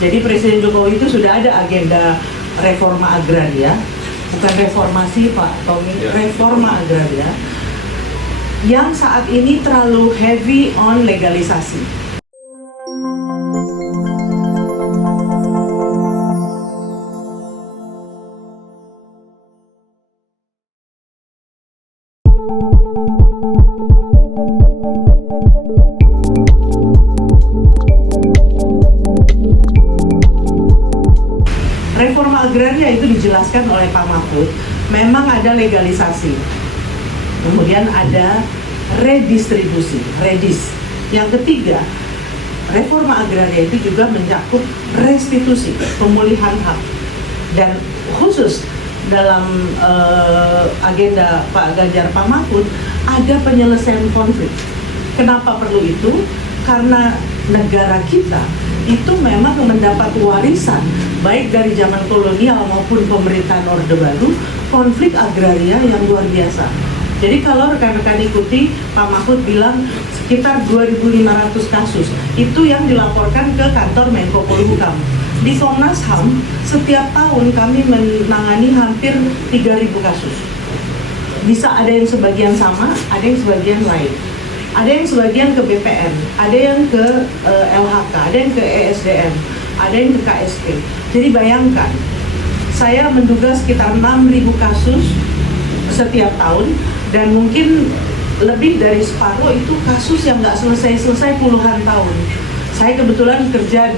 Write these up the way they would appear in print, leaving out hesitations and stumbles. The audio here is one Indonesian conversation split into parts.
Jadi Presiden Jokowi itu sudah ada agenda reforma agraria, bukan reformasi Pak Tommy, reforma agraria, yang saat ini terlalu heavy on legalisasi. Reforma agraria itu dijelaskan oleh Pak Mahfud, memang ada legalisasi, kemudian ada redistribusi, redis. Yang ketiga, reforma agraria itu juga mencakup restitusi, pemulihan hak. Dan khusus dalam agenda Pak Ganjar Pak Mahfud ada penyelesaian konflik. Kenapa perlu itu? Karena negara kita itu memang mendapat warisan baik dari zaman kolonial maupun pemerintahan Orde Baru, konflik agraria yang luar biasa. Jadi kalau rekan-rekan ikuti, Pak Mahfud bilang sekitar 2.500 kasus itu yang dilaporkan ke kantor Menko Polhukam. Di Komnas HAM setiap tahun kami menangani hampir 3.000 kasus. Bisa ada yang sebagian sama, ada yang sebagian lain. Ada yang sebagian ke BPN, ada yang ke LHK, ada yang ke ESDM, ada yang ke KSP. Jadi bayangkan, saya menduga sekitar 6.000 kasus setiap tahun, dan mungkin lebih dari separuh itu kasus yang nggak selesai-selesai puluhan tahun. Saya kebetulan kerja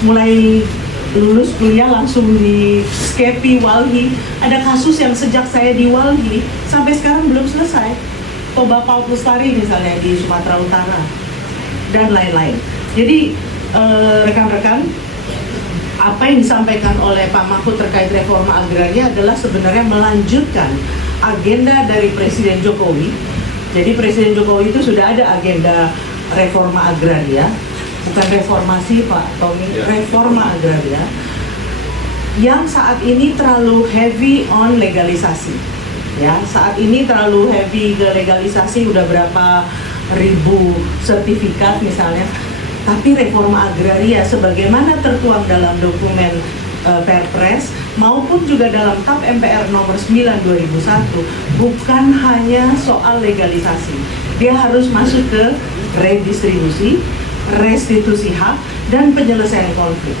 mulai lulus kuliah langsung di Skepi, Walhi. Ada kasus yang sejak saya di Walhi sampai sekarang belum selesai. Toba Paut Lestari misalnya di Sumatera Utara dan lain-lain. Jadi rekan-rekan, apa yang disampaikan oleh Pak Mahfud terkait reforma agraria adalah sebenarnya melanjutkan agenda dari Presiden Jokowi. Jadi Presiden Jokowi itu sudah ada agenda reforma agraria, bukan reformasi Pak Tommy, reforma agraria, yang saat ini terlalu heavy on legalisasi. Ya, saat ini terlalu heavy ke legalisasi, udah berapa ribu sertifikat misalnya. Tapi reforma agraria sebagaimana tertuang dalam dokumen Perpres maupun juga dalam TAP MPR nomor 9 2001 bukan hanya soal legalisasi. Dia harus masuk ke redistribusi, restitusi hak, dan penyelesaian konflik.